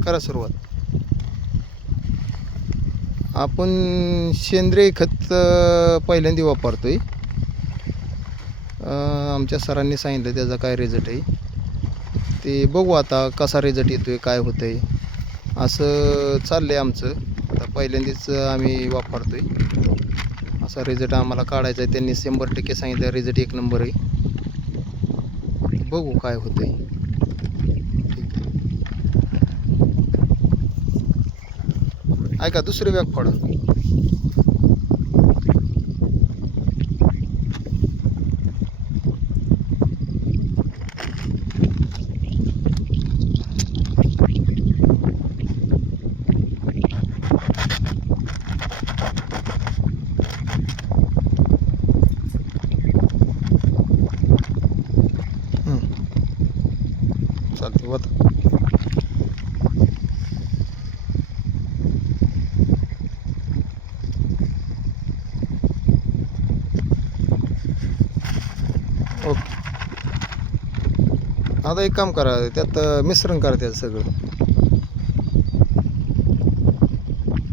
करा सुरुवात. आपण सेंद्रिय खत पहिल्यांदा वापरतोय. आमच्या सरांनी सांगितलं त्याचा काय रिझल्ट आहे ते बघू आता, कसा रिझल्ट येतोय, काय होतंय, असं चाललंय आमचं. आता पहिल्यांदाच आम्ही वापरतोय, असा रिझल्ट आम्हाला काढायचा आहे. त्यांनी 100% सांगितलं रिझल्ट 1 नंबर आहे. बघू काय होतंय. ऐका, दुसरी बॅग फोडा. चालते होत. ओके. आता एक काम करा, त्यात मिश्रण करा त्याचं सगळं.